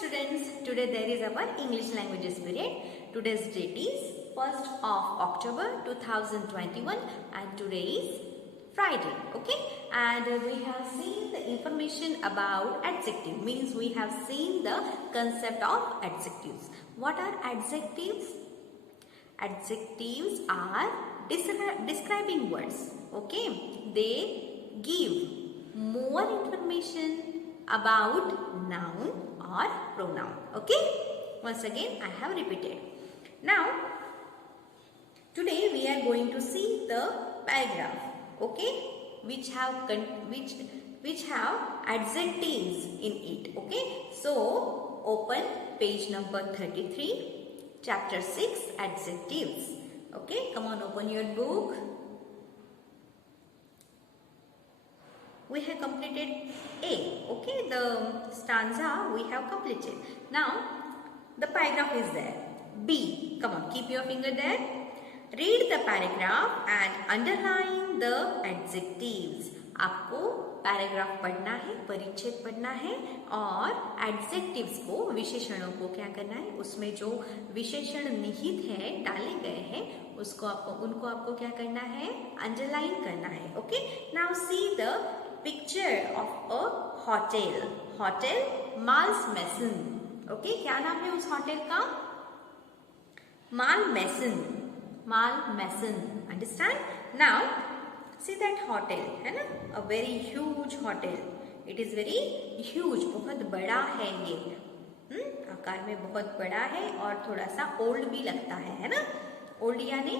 students, today there is our English languages period. Today's date is 1st of October 2021 and today is Friday, okay? And we have seen the information about adjective, means we have seen the concept of adjectives. What are adjectives? Adjectives are describing words, okay? They give more information about noun or pronoun, okay? Once again I have repeated. Now today we are going to see the paragraph, okay, which have adjectives in it, okay? So open page number 33, chapter 6, adjectives, okay? Come on, open your book. We have completed A, okay, the stanza we have completed. Now the paragraph is there. B, come on, keep your finger there. Read the paragraph and underline the adjectives. आपको paragraph पढ़ना है, परिच्छेद पढ़ना है और adjectives को, विशेषणों को क्या करना है, उसमें जो विशेषण निहित है, डाले गए हैं, उनको आपको क्या करना है, अंडरलाइन करना है, okay? Now see the picture of a hotel, hotel Malmaison, okay? क्या नाम है उस होटल का? Malmaison, Malmaison, understand? Now see that hotel है ना, a very huge hotel, it is very huge, बहुत बड़ा है ये, आकार में बहुत बड़ा है और थोड़ा सा ओल्ड भी लगता है ना? ओल्ड यानी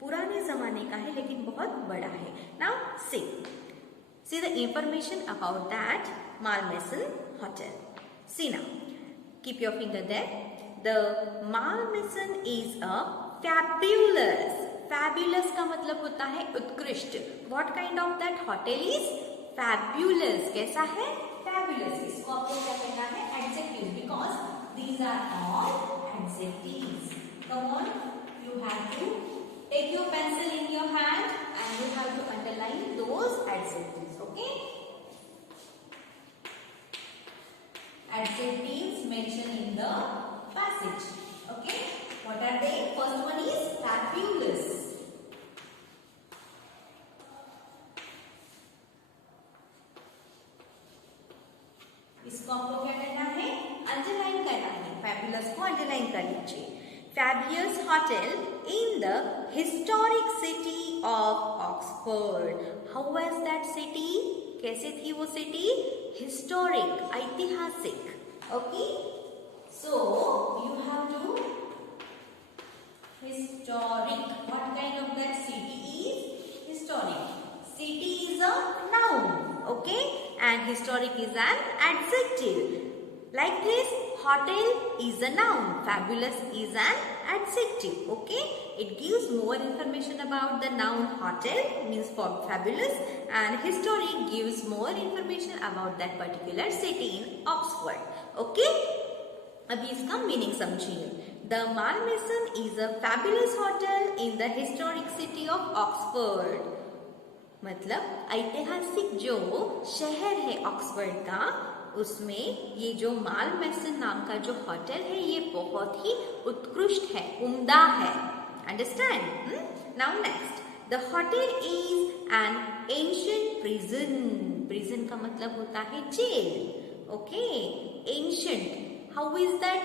पुराने जमाने का है लेकिन बहुत बड़ा है. Now see the information about that Malmaison hotel. See now, keep your finger there. The Malmaison is a fabulous, fabulous का मतलब होता है उत्कृष्ट. What kind of that hotel is? Fabulous. कैसा है? Fabulous. इसको आपको क्या करना है? Adjectives, because these are all adjectives. Come on, you have to take your pencil in your hand and you have to underline those adjectives. Okay? Adjectives mentioned in the passage. Okay? What are they? First one is fabulous. इसको आपको क्या करना है? Underline करना है. Fabulous को underline कर लीजिए. Fabulous hotel in the historic city of Oxford. How was that city? कैसे थी वो city? Historic, ऐतिहासिक. Okay? So you have to historic. What kind of that city is? Historic. City is a noun, okay, and historic is an adjective. Like this, hotel is a noun, fabulous is an adjective, okay? It gives more information about the noun hotel, means for fabulous, and historic gives more information about that particular city in Oxford, okay? अभी इसका meaning समझिए. The Malmaison is a fabulous hotel in the historic city of Oxford. मतलब ऐतिहासिक जो शहर है Oxford का, उसमें ये जो मालमेसन नाम का जो होटल है ये बहुत ही उत्कृष्ट है, उम्दा है. Understand? Now next, the hotel is an ancient prison. Prison का मतलब होता है jail, okay? Ancient, how is that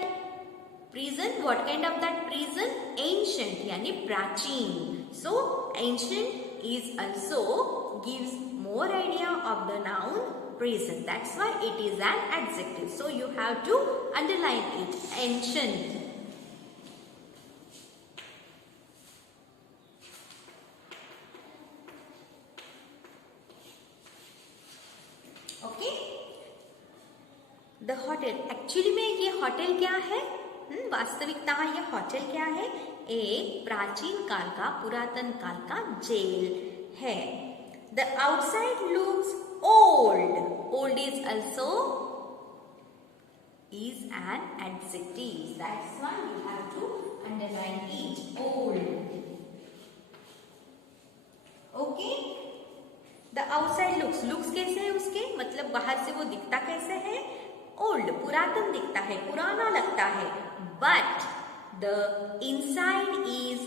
prison? What kind of that prison? Ancient, यानी प्राचीन. So ancient is also gives more idea of the noun prison. That's why it is an adjective. So you have to underline it. Ancient. Okay? The hotel. Actually में ये hotel क्या है? वास्तविकता ये hotel क्या है? एक प्राचीन काल का, पुरातन काल का जेल है. The outside looks old. Old is also is an adjective. That's why you have to underline it. Old. Okay? The outside looks. Looks कैसे है उसके? मतलब बाहर से वो दिखता कैसे है? ओल्ड, पुरातन दिखता है, पुराना लगता है, but the inside is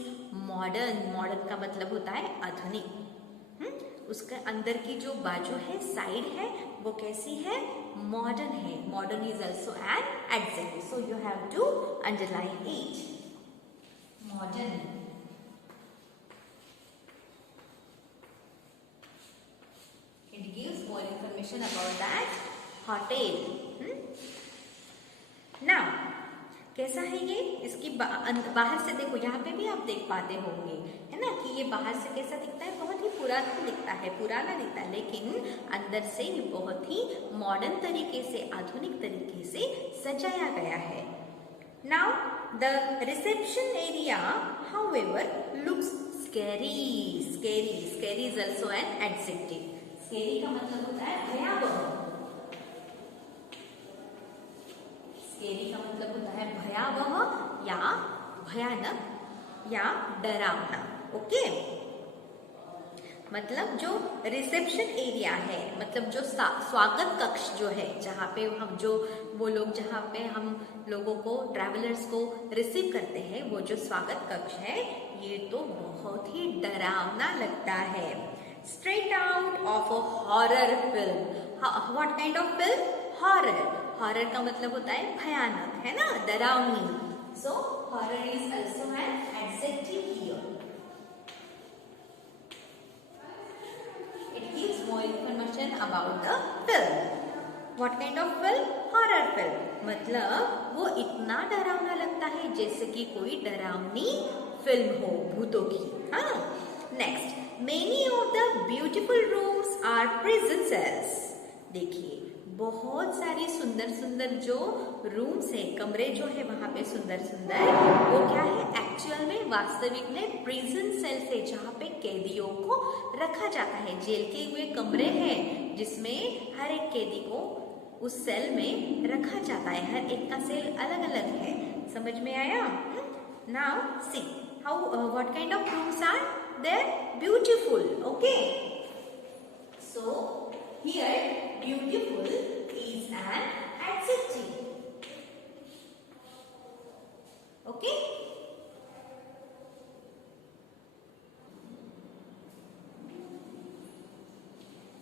modern. Modern का मतलब होता है आधुनिक। उसके अंदर की जो बाजू है, साइड है, वो कैसी है? मॉडर्न है। Modern is also an adjective, so you have to underline it. Modern, it gives more information about that hotel. Now कैसा है ये? इसकी बाहर से देखो, यहाँ पे भी आप देख पाते होंगे, है ना, कि ये बाहर से कैसा दिखता है? बहुत ही पुराना दिखता है, पुराना दिखता है, लेकिन अंदर से ये बहुत ही मॉडर्न तरीके से, आधुनिक तरीके से सजाया गया है। Now the reception area however looks scary. Scary, scary is also an adjective. Scary का मतलब होता है भयावह। स्कैरी का मतलब होता है भयावह या भयानक या डरावना। ओके, मतलब जो रिसेप्शन एरिया है, मतलब जो स्वागत कक्ष जो है, जहाँ पे हम जो वो लोग जहाँ पे हम लोगों को, ट्रैवलर्स को रिसीव करते हैं, वो जो स्वागत कक्ष है, ये तो बहुत ही डरावना लगता है। Straight out of a horror film. What kind of film? Horror. Horror का मतलब होता है भयानक, है ना, डरावनी। So horror is also an adjective here. It gives more information about the film. What kind of film? Horror film. मतलब वो इतना डरावना लगता है जैसे कि कोई डरावनी फिल्म हो, भूतों की। हाँ, next, many of the beautiful rooms are prison cells. देखिए, बहुत सारी सुंदर सुंदर जो रूम्स है, कमरे जो है वहां पे सुंदर सुंदर, वो क्या है? एक्चुअल में, वास्तविक में प्रिजन सेल्स है, जहाँ पे कैदियों को रखा जाता है। जेल के हुए कमरे हैं जिसमें हर एक कैदी को उस सेल में रखा जाता है। हर एक का सेल अलग अलग है। समझ में आया? Now see how what kind of rooms are there? Beautiful. Okay, so here beautiful is an adjective. Okay,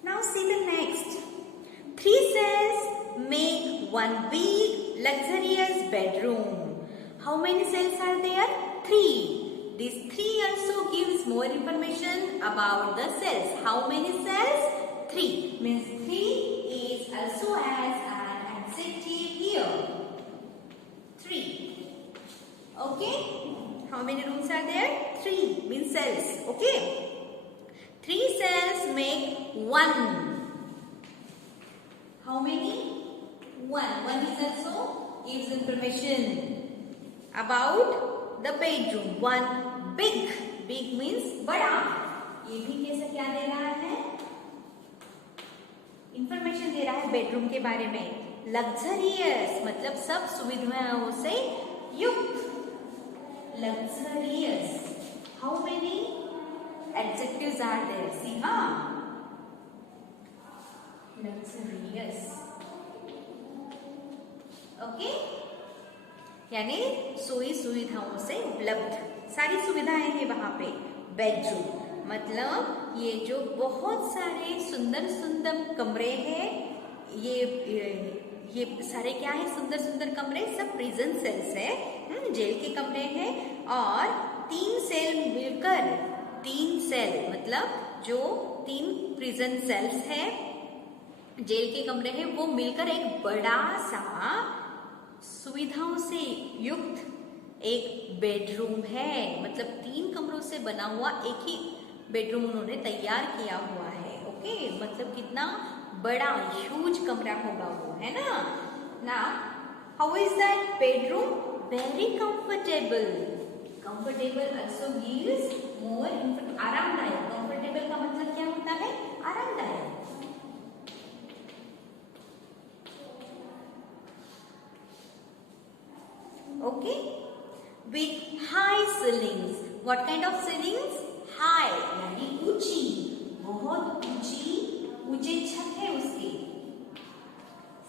now see the next. 3 cells make one big luxurious bedroom. How many cells are there? 3. This 3 also gives more information about the cells. How many cells? 3. Means 3 is also as an adjective here. 3. Okay. How many rooms are there? 3 means cells. Okay. 3 cells make 1. How many? 1. 1 is also gives information about the bedroom. 1 big. Big means बड़ा. ये भी कैसे क्या दे रहा है? Information दे रहा है bedroom के बारे में। लग्जरियस मतलब सब सुविधाओं से युक्त। Luxurious. How many adjectives are there? See, luxurious. Okay, यानी सोई सुविधाओं से उपलब्ध, सारी सुविधाएं हैं वहां पे। बेडरूम मतलब ये जो बहुत सारे सुंदर सुंदर कमरे हैं, ये सारे क्या है? सुंदर सुंदर कमरे, सब प्रिजन सेल्स है, जेल के कमरे हैं। और 3 सेल मिलकर, 3 सेल मतलब जो 3 प्रिजन सेल्स है, जेल के कमरे हैं, वो मिलकर एक बड़ा सा सुविधाओं से युक्त एक बेडरूम है। मतलब 3 कमरों से बना हुआ एक ही बेडरूम उन्होंने तैयार किया हुआ है। ओके, मतलब कितना बड़ा, ह्यूज कमरा होगा वो, है ना। Now how is that bedroom? Very comfortable. Comfortable also gives मोर, आरामदायक। कंफर्टेबल का मतलब क्या होता है? आरामदायक। Okay, with high ceilings. What kind of ceilings? High यानी ऊंची, बहुत ऊंची, ऊंचे छत है उसकी।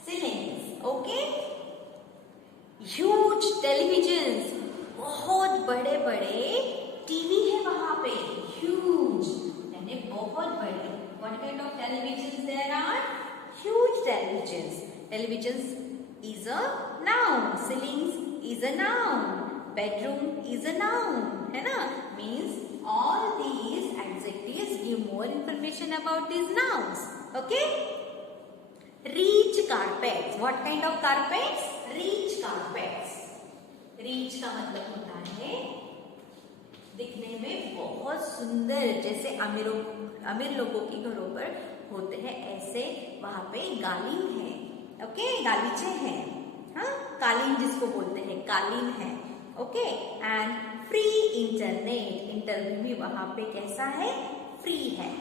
Ceilings. Okay, televisions. Televisions is a noun. Ceilings is a noun. Bedroom is a noun. है ना? Means all these adjectives give more information about these nouns. Okay? Rich carpets. What kind of carpets? Rich carpets. Rich का मतलब होता है दिखने में बहुत सुंदर, जैसे अमीर लोगों के घरों पर होते हैं ऐसे वहां पे कालीन है. ओके, गालीचे हैं. हाँ, कालीन जिसको बोलते हैं कालीन है. Okay, and free internet. Internet भी वहां पे कैसा है? फ्री है,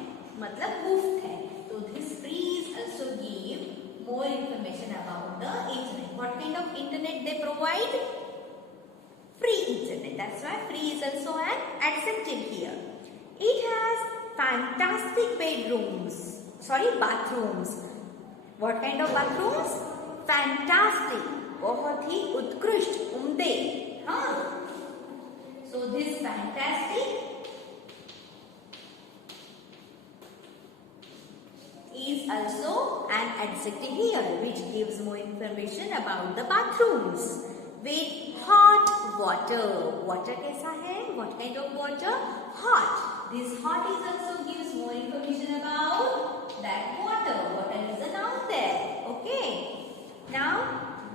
मतलब मुफ्त है. तो this free is also give more information about the internet. What kind of internet they provide? Free internet. That's why free is also an adjective here. It has fantastic bathrooms. What kind of bathrooms? Fantastic. बहुत ही उत्कृष्ट, उम्दे. हाँ. So this fantastic is also an adjective here, which gives more information about the bathrooms. With hot water. Water कैसा है? What kind of water? Hot. This hot is also gives more information about that water. Water is a noun there. Okay. Now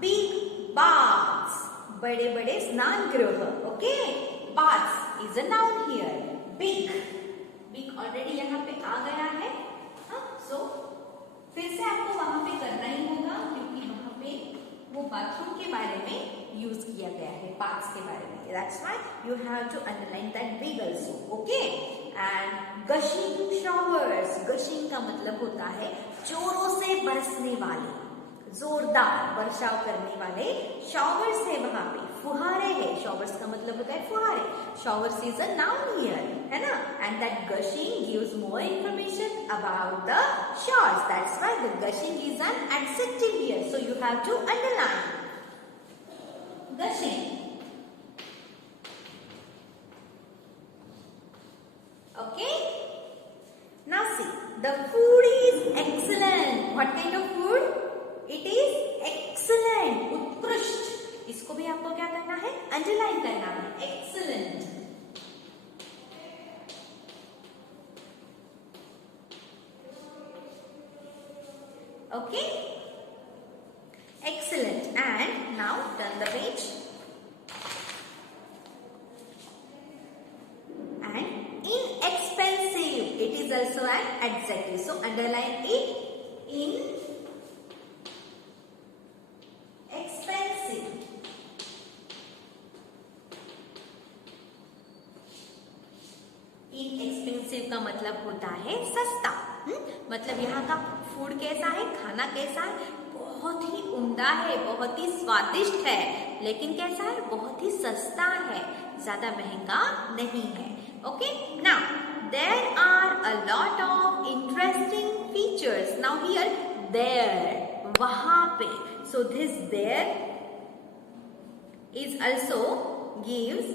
big baths. बड़े बड़े स्नान गृह. Okay. Baths is a noun here. Big. Big already यहाँ पे आ गया है. हाँ. So फिर से आपको वहां पे करना ही होगा क्योंकि वहां पे वो बाथरूम के बारे में यूज किया गया है, पार्ट्स के बारे में. That's why you have to underline that big also. Okay? And gushing showers. Gushing का मतलब होता है जोरों से बरसने वाले, जोरदार बरसाव करने वाले. शॉवर्स है वहां पे, फुहारे है. शॉवर्स का मतलब होता है फुहारे. Showers is a noun here, है ना? And that gushing gives more information about the showers. That's why the gushing is an adjective here. So you have to underline gushing. Okay? Now see, the food is excellent. What kind of food? It is excellent. उत्कृष्ट. इसको भी आपको क्या करना है? Underline करना है. Excellent. Okay? Excellent. And now turn the page. And inexpensive. It is also an adjective. So underline it. Inexpensive. Inexpensive का मतलब होता है सस्ता. मतलब यहाँ का फूड कैसा है, खाना कैसा है? बहुत ही उम्दा है, बहुत ही स्वादिष्ट है, लेकिन कैसा है? बहुत ही सस्ता है, ज्यादा महंगा नहीं है. Okay, now there are a lot of interesting features. Now here there, वहां पे. So this there is also gives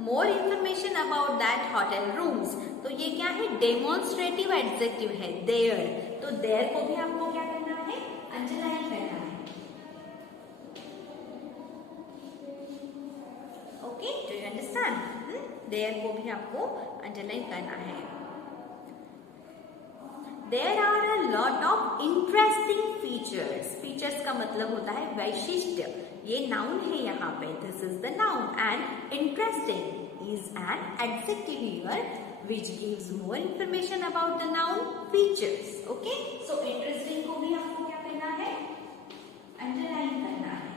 more information about that hotel rooms. तो ये क्या है? डेमोन्स्ट्रेटिव एडजेक्टिव है, देयर. तो देयर को भी आपको क्या करना है? अंडरलाइन करना है. Okay, do you understand? There को भी आपको अंडरलाइन करना है. There are a lot of interesting features. Features का मतलब होता है वैशिष्ट्य. ये नाउन है यहाँ पे. This is the noun. And interesting is an adjective here which gives more information about the noun features. Okay? So interesting को भी आपको क्या करना है? अंडरलाइन करना है.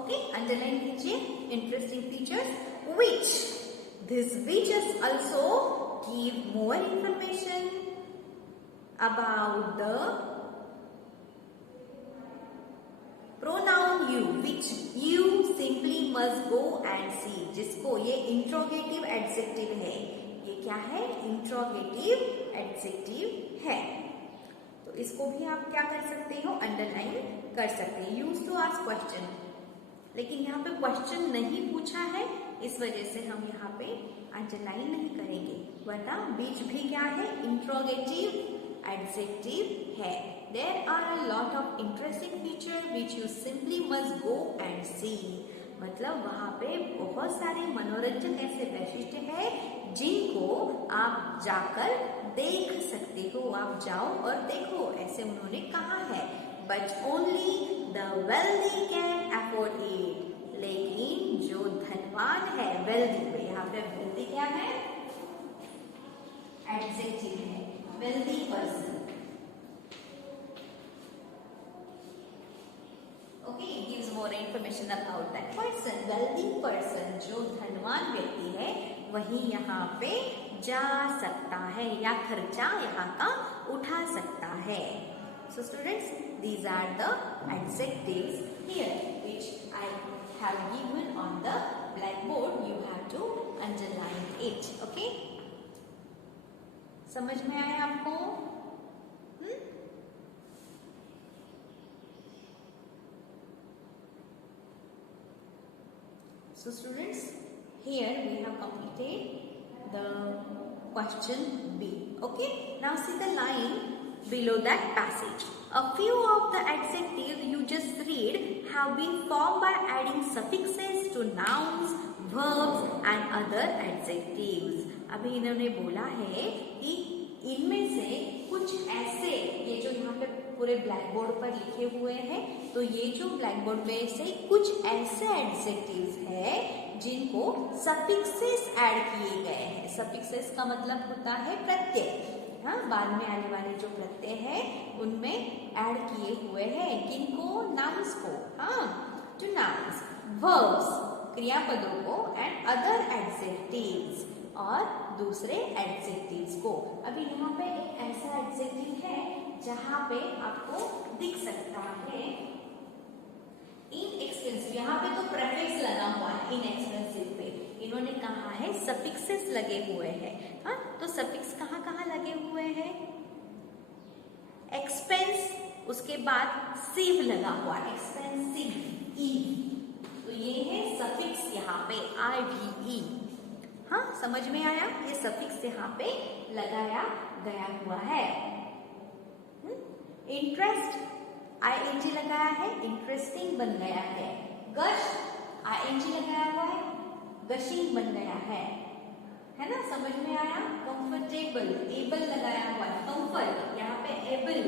Okay? अंडरलाइन कीजिए interesting features. Which? These features also give more information about the pronoun you, which you simply must go and see. जिसको ये इंट्रोगेटिव एडजेक्टिव है. ये क्या है? इंट्रोगेटिव एडजेक्टिव है. तो इसको भी आप क्या कर सकते हो? अंडरलाइन कर सकते हैं. Use to ask question. लेकिन यहाँ पे क्वेश्चन नहीं पूछा है, इस वजह से हम यहाँ पे अंडरलाइन नहीं करेंगे, वरना बीच भी क्या है, इंट्रोगेटिव एडजेक्टिव है। There are a lot of interesting features which you simply must go and see. मतलब वहाँ पे बहुत सारे मनोरंजक ऐसे वैशिष्ट्य है जिनको आप जाकर देख सकते हो, आप जाओ और देखो, ऐसे उन्होंने कहा है। But only the wealthy can afford it. लेकिन जो धनवान है, wealthy, यहाँ पे wealthy क्या है, एडजेक्टिव है, wealthy person. Okay, it gives more information about that person. Wealthy person, जो धनवान व्यक्ति है, वही यहाँ पे जा सकता है या खर्चा यहाँ का उठा सकता है. So students, these are the adjectives here which I have given on the blackboard. You have to underline it. Okay? समझ में आया आपको? So students, here we have completed the question B. Okay? Now see the line below that passage. A few of the adjectives you just read have been formed by adding suffixes to nouns, verbs and other adjectives. अभी इन्होंने बोला है कि इनमें से कुछ ऐसे, ये जो यहाँ पे पूरे ब्लैक बोर्ड पर लिखे हुए हैं, तो ये जो ब्लैक बोर्ड पे से कुछ ऐसे एडजेक्टिव्स है जिनको सफिक्सेस ऐड किए गए हैं. सफिक्सेस का मतलब होता है प्रत्यय. हाँ, बाद में आने वाले जो प्रत्यय है उनमें ऐड किए हुए हैं. किनको? नाउन्स को. हाँ, टू नाउन्स, वर्ब्स क्रियापदों को, एंड अदर एडजेक्टिव्स और दूसरे एडजेक्टिव्स को. अभी यहाँ पे एक ऐसा एडजेक्टिव है जहाँ पे आपको दिख सकता है इनएक्सपेंसिव. यहाँ पे तो प्रेफिक्स लगा हुआ है इनएक्सपेंसिव पे. इन्होंने कहा है सफिक्सेस लगे हुए हैं. हाँ, तो सफिक्स कहाँ कहाँ लगे हुए हैं? एक्सपेंस, उसके बाद सिव लगा हुआ, एक्सपेंसिव, ई. तो ये है सफिक्स यहाँ पे, IVE. हाँ, समझ में आया? ये सफिक्स यहाँ पे लगाया गया हुआ है. इंटरेस्ट, ING लगाया है, इंटरेस्टिंग बन गया है. गश, ING लगाया हुआ है, गशिंग बन गया है ना? समझ में आया? कंफर्टेबल, एबल लगाया हुआ है, कंफर्ट, यहाँ पे एबल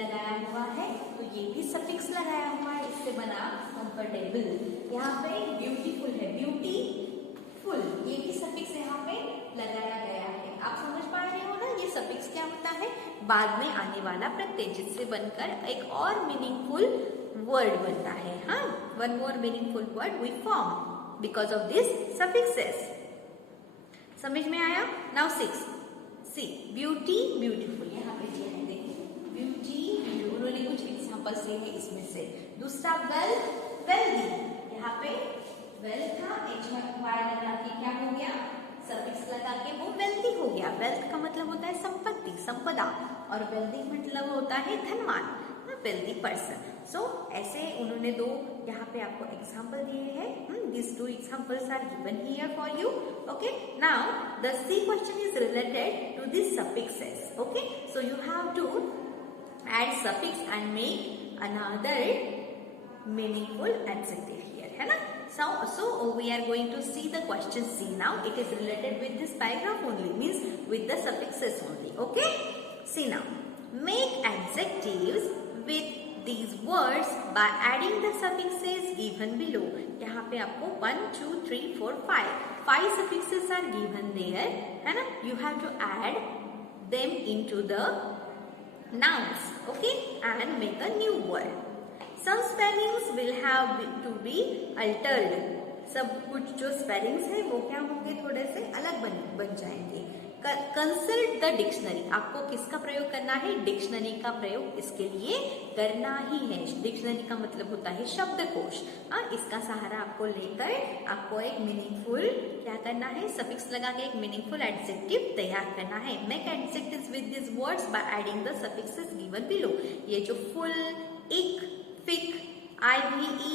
लगाया हुआ है, तो ये भी सफिक्स लगाया हुआ है, इससे बना कंफर्टेबल. यहाँ पे ब्यूटीफुल है, ब्यूटीफुल, ये भी सफिक्स यहाँ पे लगाया गया है. आप समझ पा रहे हो ना? ये सफिक्स क्या होता है? बाद में आने वाला प्रत्यय जिससे बनकर एक और मीनिंगफुल वर्ड बनता है. हाँ, one more meaningful word we form because of this suffixes. समझ में आया? Now 6, see, beauty, beautiful. यहाँ पे दिया है, देखो, ब्यूटी, उन्होंने कुछ एग्जाम्पल से है इसमें से. दूसरा वेल्थ, वेल्दी. यहाँ पे वेल्थ था, HY लगा के क्या हो गया? सफिक्स लगा के वो वेल्दी हो गया. वेल्थ का मतलब होता है संपत्ति, संपदा, और वेल्दी मतलब होता है धनवान, वेल्दी पर्सन. सो ऐसे उन्होंने दो यहाँ पे आपको एग्जाम्पल दिए हैं. This 2 examples are given here for you. Okay, now the C question is related to these suffixes. Okay, so you have to add suffix and make another meaningful adjective here, है ना? So we are going to see the question C now. It is related with this paragraph only, means with the suffixes only. Okay, see now, make adjectives with these words by adding the suffixes given below. यहाँ पे आपको 1, 2, 3, 4, 5 suffixes are given there, है ना? You have to add them into the nouns, okay, and make a new word. Some spellings will have to be altered. सब कुछ जो spellings है वो क्या होंगे? थोड़े से अलग बन जाएंगे. Consult the dictionary. आपको किसका प्रयोग करना है? डिक्शनरी का प्रयोग इसके लिए करना ही है. डिक्शनरी का मतलब होता है शब्दकोश. इसका सहारा आपको लेकर आपको एक मीनिंगफुल क्या करना है? सफिक्स लगा के एक मीनिंगफुल एडजेक्टिव तैयार करना है. Make adjectives with this words by adding the suffixes given below. ये जो फुल, इक, फिक, IVE,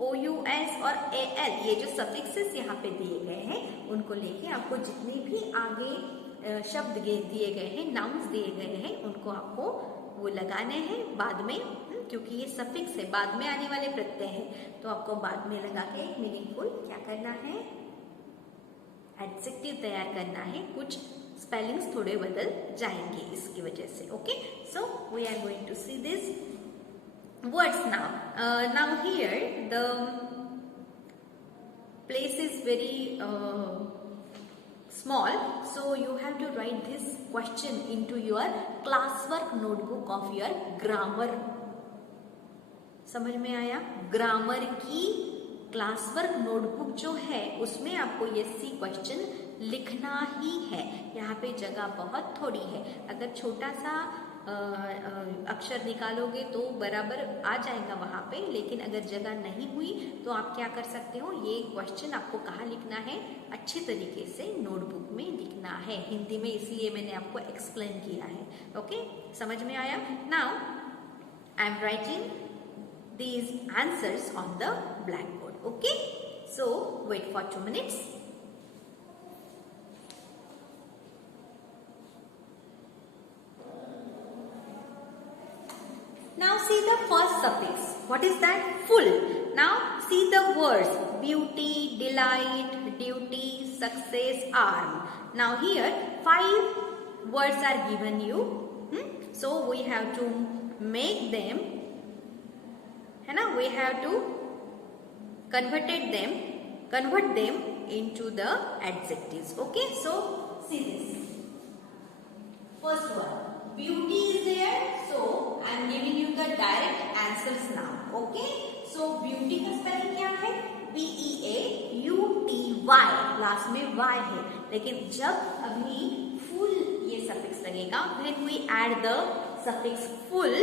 OUS और AL, ये जो सफिक्सेस यहाँ पे दिए गए हैं उनको लेके आपको जितने भी आगे शब्द दिए गए हैं, नाउन्स दिए गए हैं, उनको आपको वो लगाने हैं बाद में, क्योंकि ये सफिक्स है, बाद में आने वाले प्रत्यय है, तो आपको बाद में लगा के मीनिंगफुल क्या करना है, एडजेक्टिव तैयार करना है। कुछ स्पेलिंग्स थोड़े बदल जाएंगे इसकी वजह से। Okay, so we are going to see this words now. Now here the place is very small, so you have to write this question into your classwork notebook of your grammar. समझ में आया? Grammar की classwork notebook जो है उसमें आपको ये सी question लिखना ही है। यहाँ पे जगह बहुत थोड़ी है, अगर छोटा सा अक्षर निकालोगे तो बराबर आ जाएगा वहां पे, लेकिन अगर जगह नहीं हुई तो आप क्या कर सकते हो, ये क्वेश्चन आपको कहाँ लिखना है, अच्छी तरीके से नोटबुक में लिखना है। हिंदी में इसलिए मैंने आपको एक्सप्लेन किया है। ओके, समझ में आया? Now I am writing these answers on the blackboard. Okay, so wait for 2 minutes. Now see the first suffix. What is that? Full. Now see the words beauty, delight, duty, success, arm. Now here 5 words are given you. So we have to make them, है ना, we have to convert them into the adjectives. Okay, so see this. First one, beauty is there, so I am giving you the direct answers now. Okay, so beauty का spelling क्या है? BEAUTY, last में Y है, लेकिन जब अभी full ये suffix लगेगा, when we add the suffix full,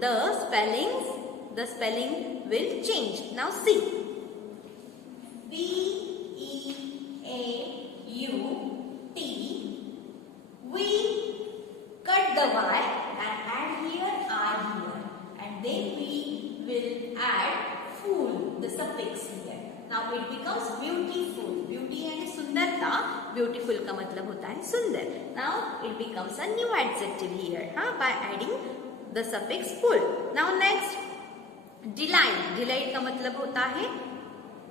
the spelling will change. Now see, BEAUT, we cut the Y and add here R here, and then we will add full, the suffix here. Now it becomes beautiful. Beauty यानी सुंदरता, beautiful का मतलब होता है सुंदर. Now it becomes a new adjective here, by adding the suffix full. Now next, delight का मतलब होता है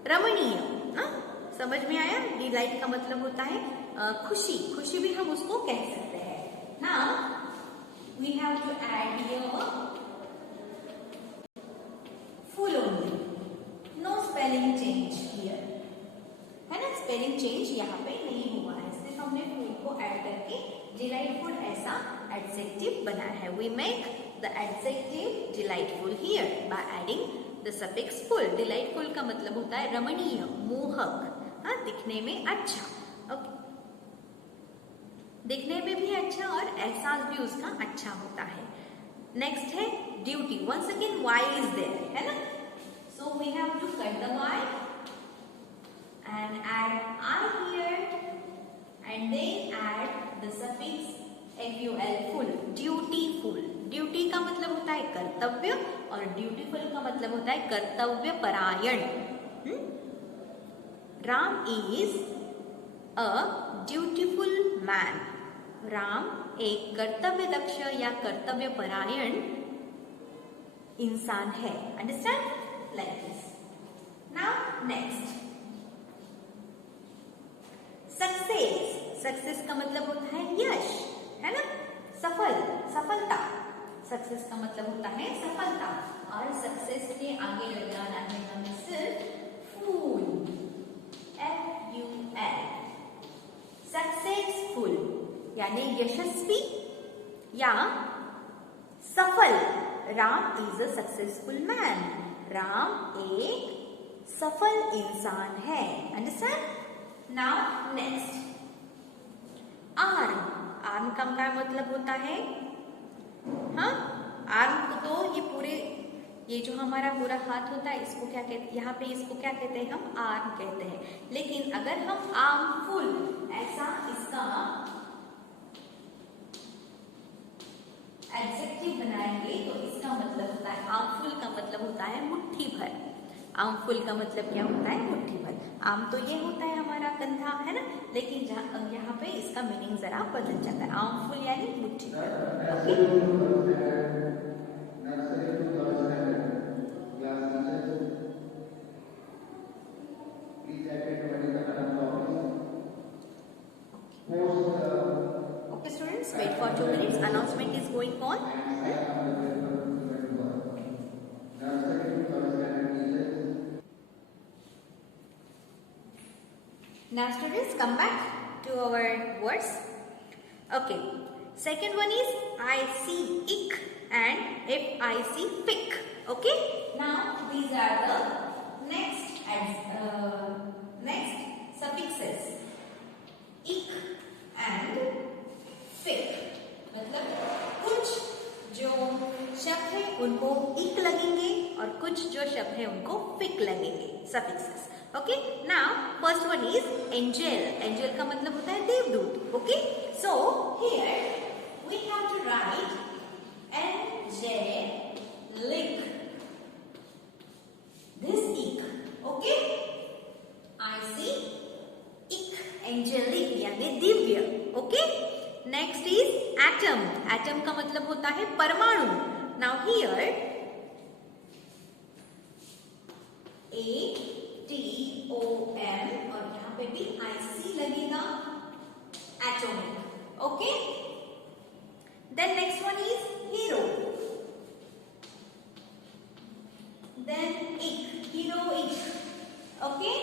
रमणीय। समझ में आया? डिलाइट का मतलब होता है खुशी भी हम उसको कह सकते हैं। Now we have to add here full only, no spelling change here, है ना, स्पेलिंग चेंज यहाँ पे नहीं हुआ है, सिर्फ हमने फुल को ऐड करके डिलाइटफुल ऐसा एडजेक्टिव बनाया है। We make the adjective delightful here by adding the suffix full. delightful का मतलब होता है रमणीय, मोहक, दिखने में अच्छा। ओके, दिखने में भी अच्छा और एहसास भी उसका अच्छा होता है। नेक्स्ट है duty. Once again Y is there, है ना, so we have to cut the Y and add I here and then add the suffix FUL, full, dutiful. Duty का मतलब होता है कर्तव्य और ड्यूटीफुल का मतलब होता है कर्तव्य परायण। Ram is a dutiful man. Ram एक कर्तव्य दक्ष या कर्तव्य परायण इंसान है। Understand? Like this. Now next, success. Success का मतलब होता है यश, है ना, सफलता। सक्सेस का मतलब होता है सफलता, और सक्सेस के आगे लगाना है हमें सिर्फ फूल, FUL, सक्सेसफुल यानी यशस्वी या सफल। Ram is a successful man. Ram एक सफल इंसान है। Understand? Now next, arm. Arm का क्या मतलब होता है? आर्म को तो ये जो हमारा पूरा हाथ होता है इसको क्या कहते हैं, यहाँ पे इसको क्या कहते हैं, हम आर्म कहते हैं। लेकिन अगर हम आर्मफुल ऐसा इसका एडजेक्टिव बनाएंगे तो इसका मतलब होता है, आर्मफुल का मतलब होता है मुट्ठी भर। आर्म फुल का मतलब क्या होता है? मुट्ठी भर। आर्म तो ये होता है हमारा कंधा, है ना, लेकिन यहाँ पे इसका मीनिंग जरा बदल जाता है। आर्म फुल यानी मुट्ठी भर। Okay, students, wait for 2 minutes. Announcement is going on. Now, students, come back to our words. Okay. Second one is I see ick and if I see pick. Okay. Now, these are the next suffixes. Ick and fick. मतलब कुछ जो शब्द है उनको इक लगेंगे और कुछ जो शब्द है उनको फिक लगेंगे, suffixes. Okay. Now, first one is angel. Angel का मतलब होता है देवदूत. Okay. So, here we have to write angelic. This ick. Okay. I see ick. Angelic यानी Divya. Okay. Next is atom. Atom का मतलब होता है परमाणु. Now here ATOM और यहाँ पे भी IC लगेगा, atomic. Okay. Then next one is hero. Then ick, heroic. Okay.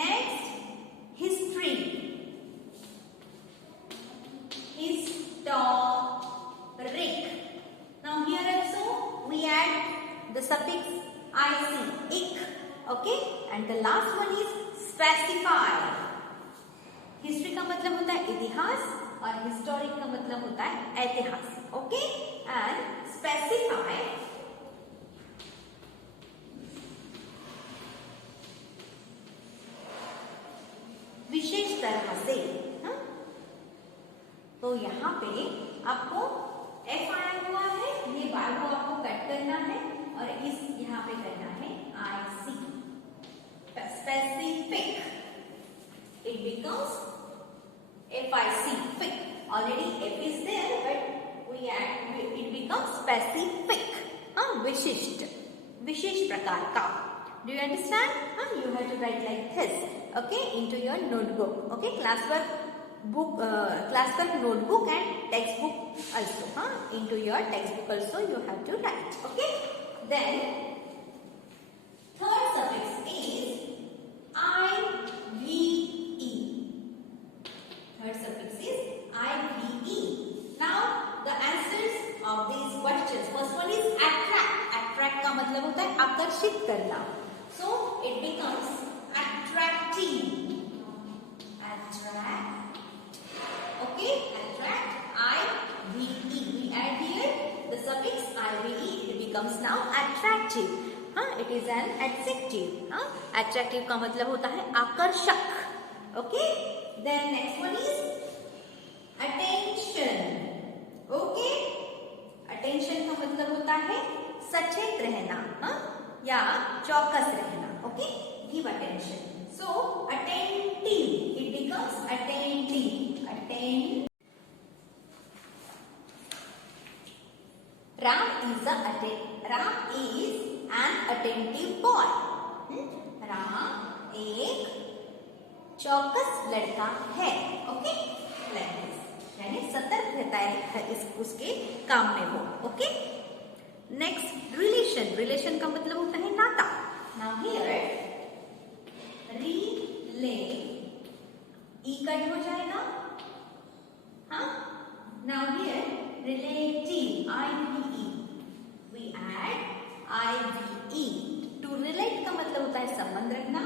Next history. Historic. Now here also we add the suffix ic, ick. Okay. And the last one is specify. History का मतलब होता है इतिहास और historic का मतलब होता है ऐतिहास. ओके. एंड स्पेसिफाई विशेष तरह से. तो यहाँ पे आपको F आया हुआ है, ये बार को आपको कट करना है और इस यहाँ पे करना है IC. Specific. It becomes FIC. Fic. Already F is there, but it becomes specific. विशिष्ट, विशेष प्रकार का. Do you understand? You have to write like this. Okay, into your notebook. Okay, classwork notebook and textbook also. Into your textbook also you have to write. Okay. Then third suffix is IVE. Third suffix is IVE. Now the answers of these questions. First one is attract. Attract का मतलब होता है आकर्षित करना. So it becomes attractive. Attract. Okay, attract, IVE. We add here the suffix IVE. It becomes now attractive. It is an adjective. Attractive का मतलब होता है आकर्षक. Okay. Then next one is attention. Okay. Attention का मतलब होता है सचेत रहना, या चौकस रहना. Okay. Give attention. So attentive. It becomes attentive. Ram is an attentive boy. Ram एक चौकस लड़का है. Okay, like this. यानी सतर्क रहता है उसके काम में वो. Okay. Next, relation. Relation का मतलब होता है नाता. Now here E कट हो जाएगा. Now here relative, IVE. We add IVE. To relate का मतलब होता है संबंध रखना.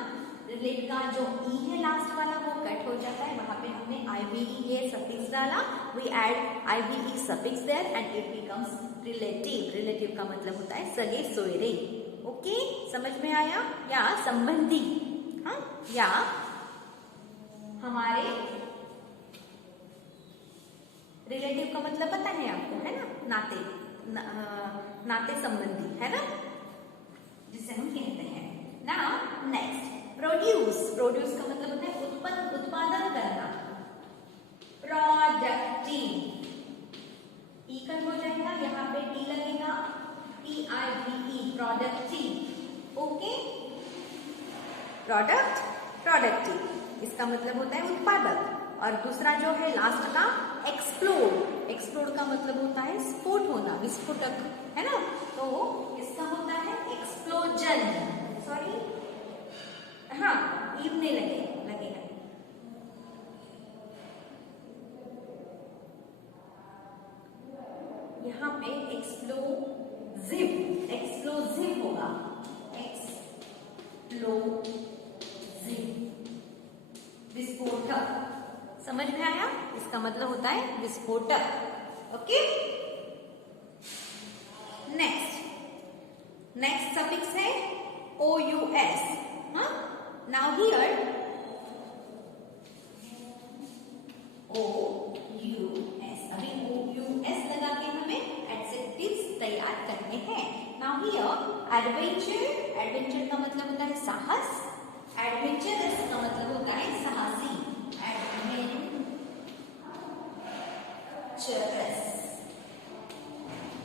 Relate का जो E है लास्ट वाला वो कट हो जाता है, वहां पे हमने IVE ये suffix डाला. We add IVE suffix there and it becomes relative. Relative का मतलब होता है सगे सोयरे. ओके, समझ में आया? या संबंधी, या हमारे रिलेटिव का मतलब पता है आपको, है ना? नाते संबंधी, है ना, जिसे हम कहते हैं. नाउ नेक्स्ट प्रोड्यूस, प्रोड्यूस का मतलब होता है उत्पादन करना। प्रोडक्टिव, ई कट हो जाएगा, यहाँ पे टी लगेगा, PIVE, productive. Okay, product, productive, इसका मतलब होता है उत्पादक। और दूसरा जो है लास्ट का एक्सप्लोड, एक्सप्लोड का मतलब होता है स्फोट होना, विस्फोटक, है ना। तो इसका होता है एक्सप्लोजन। सॉरी, हाँ, ईव नहीं लगेगा। यहाँ पे एक्सप्लोजिव, एक्सप्लोजिव होगा, एक्सप्लोजिव, विस्फोटक। समझ में आया? इसका मतलब होता है विस्फोटक। ओके, नेक्स्ट सफिक्स है OUS। हाँ, नाउ हियर OUS, अभी OUS लगा के हमें एडजेक्टिव्स तैयार करने हैं। नाउ हियर एडवेंचर, एडवेंचर का मतलब होता है साहस, एडवेंचरस का मतलब होता है साहसी, एडवेंचरस।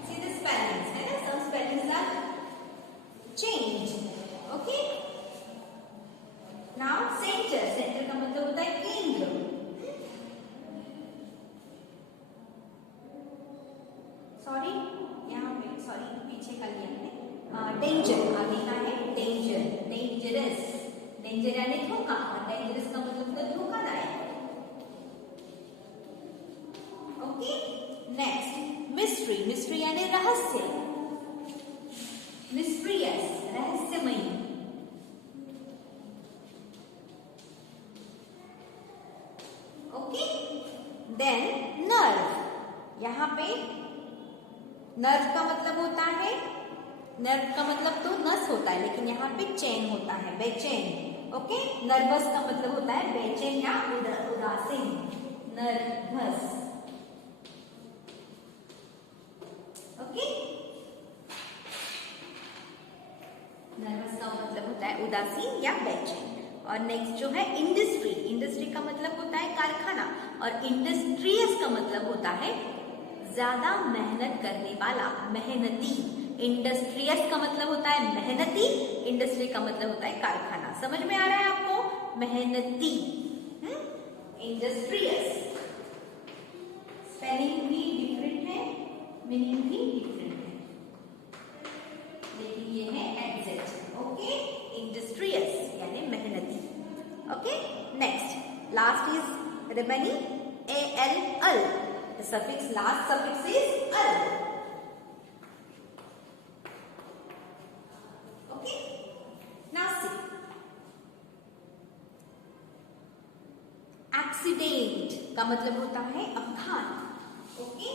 See the spellings, है ना, some spellings are changed. Okay, now center, center का मतलब होता है केंद्र। सॉरी, यहाँ पे सॉरी पीछे कर लिया मैंने। डेंजर, आगे का है डेंजर, डेंजरस, डेंजर यानी धोखा, और डेंजरस का मतलब होता है धोखादायक। ओके, नेक्स्ट मिस्ट्री, मिस्ट्री यानी रहस्य, मिस्ट्रियस, रहस्यमयी। ओके, देन नर्व, यहाँ पे नर्व का मतलब होता है, नर्व का मतलब तो नस होता है, लेकिन यहाँ पे चैन होता है, बेचैन। ओके, नर्वस का मतलब होता है बेचैन या उदासीन, नर्वस। ओके, नर्वस का मतलब होता है उदासीन या बेचैन। और नेक्स्ट जो है इंडस्ट्री, इंडस्ट्री का मतलब होता है कारखाना, और इंडस्ट्रियस का मतलब होता है ज्यादा मेहनत करने वाला, मेहनती। इंडस्ट्रियस का मतलब होता है मेहनती, इंडस्ट्री का मतलब होता है कारखाना। समझ में आ रहा है आपको? मेहनती, इंडस्ट्रियस। स्पेलिंग भी डिफरेंट है, मीनिंग भी डिफरेंट है, लेकिन ये है एग्जैक्ट। ओके, इंडस्ट्रियस यानी मेहनती। Okay, next last is remaining ALL, the suffix, last suffix is al. Okay, now see accident का मतलब होता है अपघात। ओके,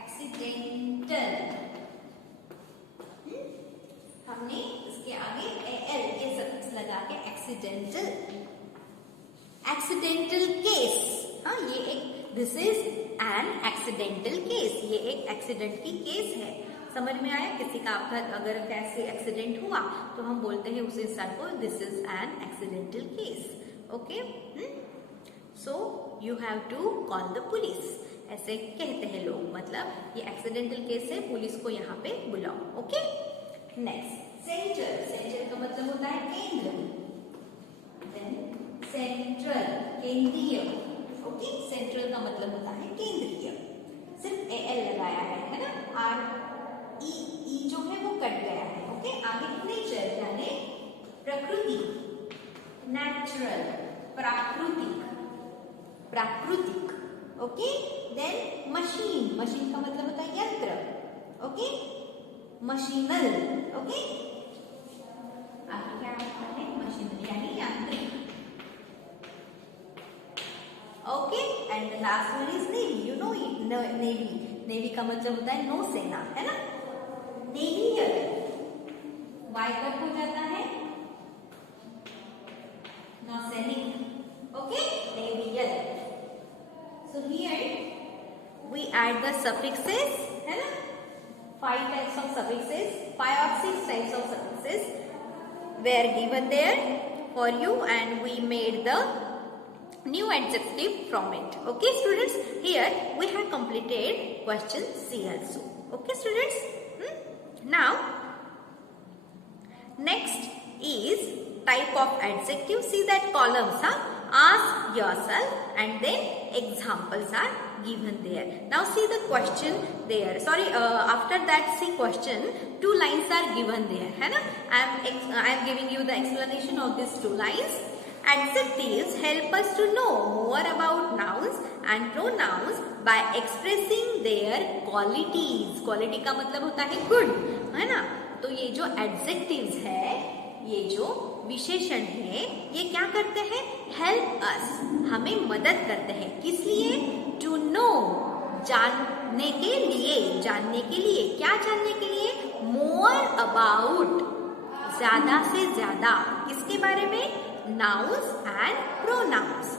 एक्सीडेंटल, हमने इसके आगे AL के सफिक्स लगा के एक्सीडेंटल, एक्सीडेंटल केस। हाँ, ये एक, this is an accidental case, ये एक एक्सीडेंट की केस है। समझ में आया? किसी का अपघात अगर कैसे एक्सीडेंट हुआ तो हम बोलते हैं उस इंसान को this is an accidental case. Okay, so you have to call the police, ऐसे कहते हैं लोग, मतलब ये एक्सीडेंटल केस है, पुलिस को यहाँ पे बुलाओ। ओके, नेक्स्ट सेंटर, सेंटर का मतलब होता है केंद्र, देन सेंट्रल, केंद्रीय। ओके, सेंट्रल का मतलब होता है केंद्रीय, सिर्फ AL लगाया है ना, RE जो है वो कट गया है। ओके, आगे नेचर यानी प्रकृति, नेचुरल, प्राकृतिक, प्राकृतिक। ओके, देन मशीन, मशीन का मतलब होता है यंत्र। ओके, मशीनल। ओके, आगे क्या है? मशीनरी यानी यांत्रिक। Okay, and the last one is navy, you know navy, navy का मतलब होता है नौसेना, है ना, नेवियर, वाई कट हो जाता है, नौसैनिक। ओके, नेवियर। So here we add the suffixes, है ना, 5 types of suffixes, 5 or 6 types of suffixes were given there for you, and we made the new adjective from it. Okay students, here we have completed question C also. Okay students, now next is type of adjective. See that columns are ask yourself and then examples are given there. Now see the question there. Sorry, after that see question, 2 lines are given there, है ना? I am giving you the explanation of these 2 lines. Adjectives help us to know more about nouns and pronouns by expressing their qualities. Quality का मतलब होता है good, है ना? तो ये जो adjectives है, ये जो विशेषण है, ये क्या करते हैं? हेल्प अस, हमें मदद करते हैं. किस लिए? टू नो, जानने के लिए. जानने के लिए, क्या जानने के लिए? मोर अबाउट, ज्यादा से ज्यादा. किसके बारे में? नाउन्स एंड प्रोनाउन्स,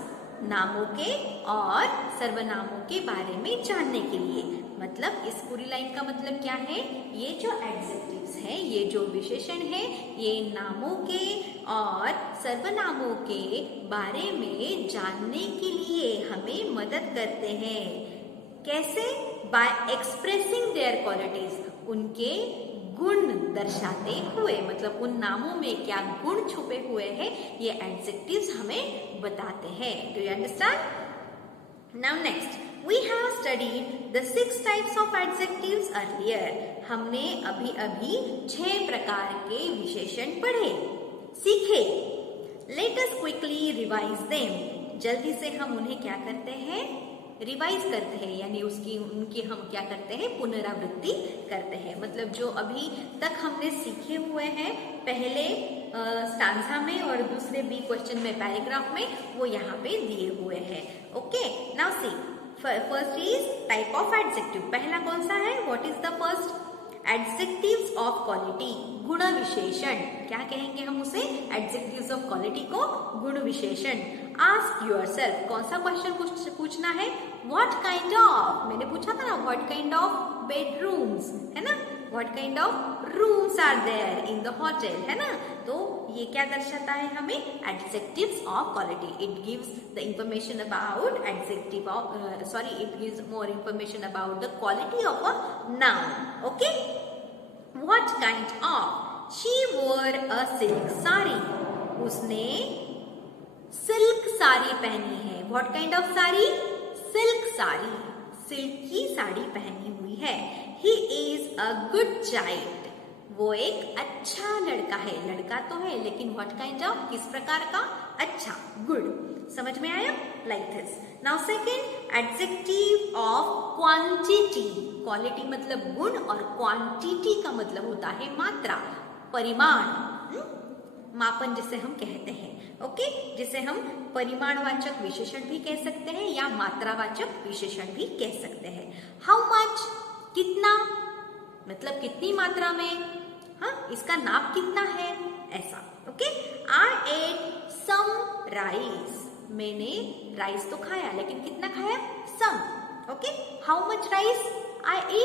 नामों के और सर्वनामों के बारे में जानने के लिए. मतलब इस पूरी लाइन का मतलब क्या है? ये जो एडजेक्टिव्स हैं, ये जो विशेषण है, ये नामों के और सर्वनामों के बारे में जानने के लिए हमें मदद करते हैं. कैसे? बाय एक्सप्रेसिंग देयर क्वालिटीज, उनके गुण दर्शाते हुए. मतलब उन नामों में क्या गुण छुपे हुए हैं, ये एडजेक्टिव्स हमें बताते हैं. Do you understand? Now next, we have studied the 6 types of adjectives earlier. हमने अभी 6 प्रकार के विशेषण पढ़े, सीखे. Let us quickly revise them. जल्दी से हम उन्हें क्या करते हैं? रिवाइज करते हैं, यानी उनकी हम क्या करते हैं? पुनरावृत्ति करते हैं. मतलब जो अभी तक हमने सीखे हुए हैं पहले स्टांजा में और दूसरे बी क्वेश्चन में पैराग्राफ में, वो यहाँ पे दिए हुए हैं. Okay, now C, first is type of adjective. पहला कौन सा है? What is the first? Adjectives of quality, गुण विशेषण. क्या कहेंगे हम उसे? एडजेक्टिव्स ऑफ क्वालिटी को गुण विशेषण. आस्क योरसेल्फ, कौन सा क्वेश्चन पूछना है? व्हाट काइंड ऑफ, मैंने पूछा था ना, व्हाट काइंड ऑफ बेडरूम्स, है ना? What kind of rooms are there in the hotel, है ना? तो ये क्या दर्शाता है हमें? Adjectives of quality. It gives the information about adjective of, it gives more information about the quality of a noun. Okay, what kind of? She wore a silk sari, उसने silk sari पहनी है. What kind of sari? Silk sari, silk की साड़ी पहनी हुई है. He is a good child, वो एक अच्छा लड़का है. लड़का तो है, लेकिन व्हाट काइंड ऑफ, किस प्रकार का? अच्छा, गुड. समझ में आया? Like this. Now second, adjective of quantity. Quality मतलब गुण और क्वांटिटी का मतलब होता है मात्रा, परिमाण, मापन जिसे हम कहते हैं. ओके, जिसे हम परिमाणवाचक विशेषण भी कह सकते हैं या मात्रावाचक विशेषण भी कह सकते हैं. हाउ मच, कितना, मतलब कितनी मात्रा में, हाँ, इसका नाप कितना है, ऐसा. Okay, I ate some rice, मैंने राइस तो खाया, लेकिन कितना खाया? Some. Okay, how much rice I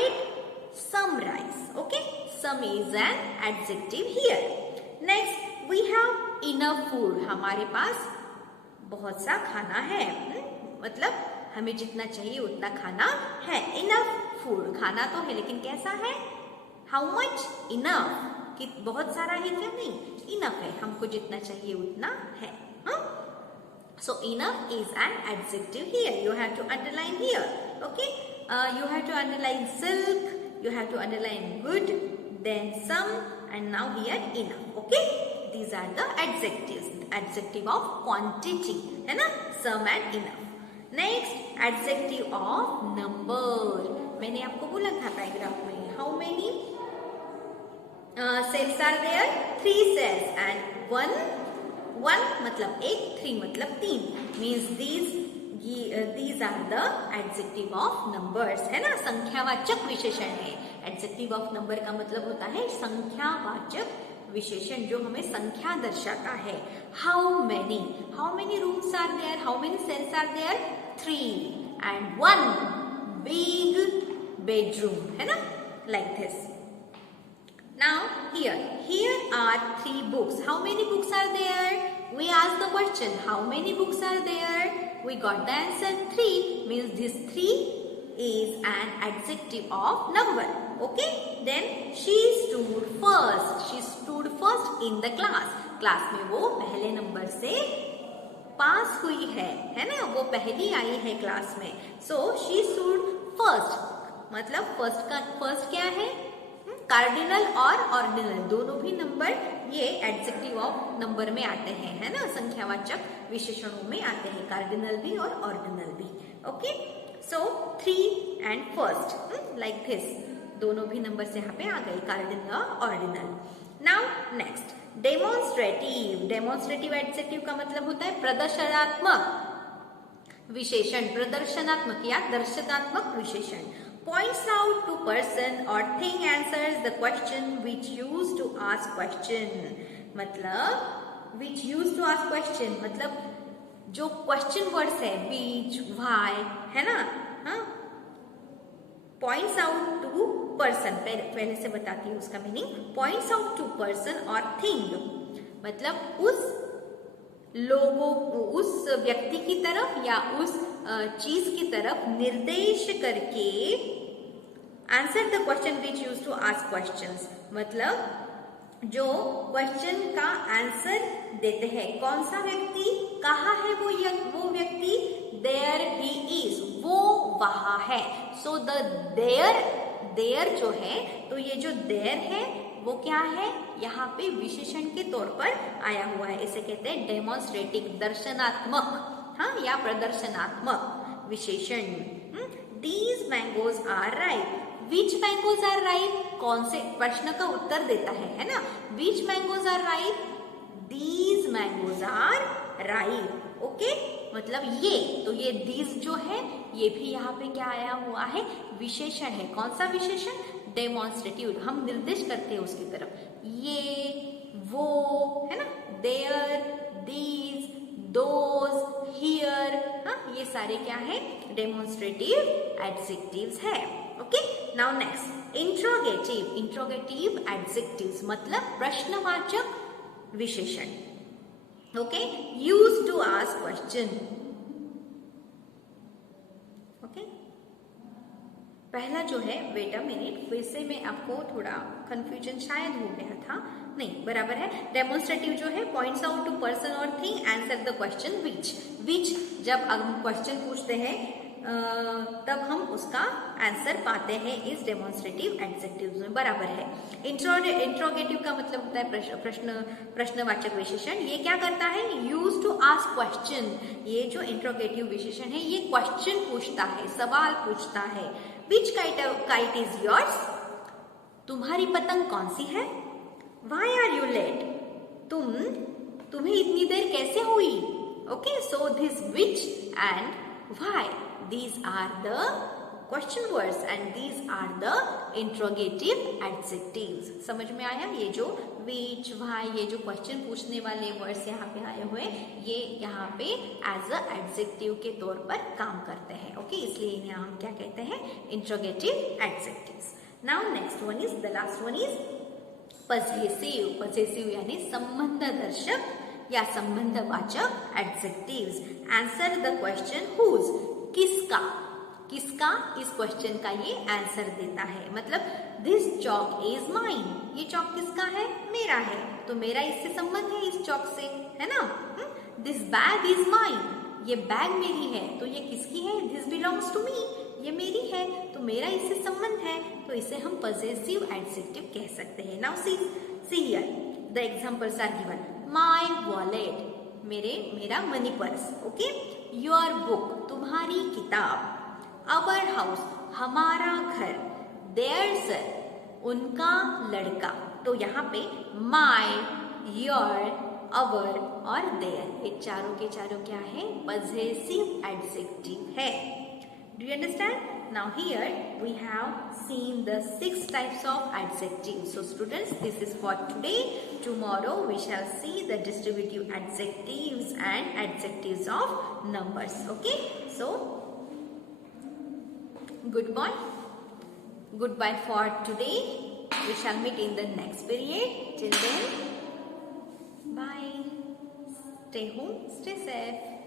ate some rice. Okay, some is an adjective here. Next, we have enough food. हमारे पास बहुत सा खाना है, मतलब हमें जितना चाहिए उतना खाना है. Enough food, खाना तो है, लेकिन कैसा है? How much? Enough. कि बहुत सारा है क्या? नहीं, enough है, हमको जितना चाहिए उतना है. So enough is an adjective here. You have to underline here. Okay, you have to underline silk. You have to underline good, then some, and now here enough. Okay, these are the adjectives. Adjective of quantity, है ना? Some and enough. Next, adjective of number. मैंने आपको बोला था paragraph में, how many cells are there? 3 cells and one मतलब एक, 3 मतलब 3. Means these are the adjective of numbers, है ना? संख्यावाचक विशेषण है. adjective of number का मतलब होता है संख्यावाचक विशेषण, जो हमें संख्या दर्शाता है. how many rooms are there? how many cells are there? 3 and one big bedroom, है ना, like this. Now here are 3 books. How many books are there? We asked the question, how many books are there? We got the answer 3, means this 3 is an adjective of number. Okay, then she stood first. She stood first in the class. Class में वो पहले number से पास हुई है ना, वो पहली आई है क्लास में. So she stood first. मतलब फर्स्ट क्या है? कार्डिनल और ऑर्डिनल दोनों भी नंबर ये एडजेक्टिव ऑफ नंबर में आते हैं, है ना, संख्यावाचक विशेषणों में आते हैं, कार्डिनल भी और ऑर्डिनल भी. Okay, so 3 and first, like this, दोनों भी नंबर से यहाँ पे आ गए, कार्डिनल और ordinal. Now next, demonstrative. Demonstrative adjective का मतलब होता है प्रदर्शनात्मक विशेषण, प्रदर्शनात्मक या दर्शनात्मक विशेषण. Points out to person or thing, answers the question which used to ask question. मतलब which used to ask question मतलब जो क्वेश्चन वर्ड्स है, which, why, है ना. हाँ, points out to person, पहले से बताती हूँ उसका meaning. points out to person or thing मतलब उस लोगों, उस व्यक्ति की तरफ या उस चीज की तरफ निर्देश करके answer the question which use to ask questions, मतलब जो क्वेश्चन का आंसर देते हैं. कौन सा व्यक्ति, कहाँ है वो व्यक्ति, देयर ही इज, वो वहां है. सो द देयर जो है, तो ये जो देयर है वो क्या है, यहाँ पे विशेषण के तौर पर आया हुआ है. इसे कहते हैं डेमोन्स्ट्रेटिव, दर्शनात्मक, हाँ, या प्रदर्शनात्मक विशेषण. These mangoes are ripe. Which mangoes are ripe? कौन से प्रश्न का उत्तर देता है ना. Which mangoes are ripe? These mangoes are ripe. Okay, मतलब ये, तो ये these जो है ये भी यहाँ पे क्या आया हुआ है, विशेषण है. कौन सा विशेषण, डेमोन्स्ट्रेटिव, हम निर्देश करते हैं उसकी तरफ. ये, वो, है ना, देयर, दीज, दोज, हियर, हाँ, ये सारे क्या है, डेमोन्स्ट्रेटिव एडजेक्टिव्स है. Okay, now next, interrogative. Interrogative adjectives मतलब प्रश्नवाचक विशेषण. Okay, use to ask question. Okay, पहला जो है, वेट अ मिनट, फिर से मैं आपको थोड़ा कंफ्यूजन शायद हो गया था, नहीं बराबर है. डेमोन्स्ट्रेटिव जो है, पॉइंट्स आउट टू पर्सन और थिंग, आंसर द क्वेश्चन विच जब हम क्वेश्चन पूछते हैं तब हम उसका आंसर पाते हैं इस डेमोन्स्ट्रेटिव एडजेक्टिव्स में, बराबर है. इंट्रोगेटिव का मतलब होता है प्रश्नवाचक विशेषण. ये क्या करता है, यूज टू आस्क क्वेश्चन. ये जो इंट्रोगेटिव विशेषण है ये क्वेश्चन पूछता है, सवाल पूछता है. विच काइट इज योर्स, तुम्हारी पतंग कौन सी है. वाई आर यू लेट, तुम्हें इतनी देर कैसे हुई. Okay, so this which and why, these are the question words and these are the interrogative adjectives. समझ में आया. ये जो which, why, ये जो क्वेश्चन पूछने वाले वर्ड्स यहाँ पे आए हुए, ये यहाँ पे एज अ एडजेक्टिव के तौर पर काम करते हैं. ओके, इसलिए इन्हें हम क्या कहते हैं, interrogative adjectives. Now next one is, the last one is possessive. Possessive यानी संबंधदर्शक या संबंधवाचक adjectives. Answer the question whose, किसका इस क्वेश्चन का ये आंसर देता है. मतलब दिस चॉक इज माइन, ये चॉक किसका है, मेरा है, तो मेरा इससे संबंध है इस चॉक से, है ना. दिस बैग इज माइन, ये बैग मेरी है, तो ये किसकी है, दिस बिलोंग्स टू मी, ये मेरी है, तो मेरा इससे संबंध है, तो इसे हम पजेसिव एडजेक्टिव कह सकते हैं. Now see here the examples are given. My wallet, मेरा money purse. Okay, your book, तुम्हारी किताब. अवर हाउस, हमारा घर. देयर सर, उनका लड़का. तो यहाँ पे माय, योर, अवर और देयर, ये चारों के चारों क्या है, पजेसिव एडजेक्टिव है. Do you understand? Now here we have seen the 6 types of adjectives. So students, this is for today. Tomorrow we shall see the distributive adjectives and adjectives of numbers. Okay? So, good morning. Goodbye for today. We shall meet in the next period. Till then, bye. Stay home, stay safe.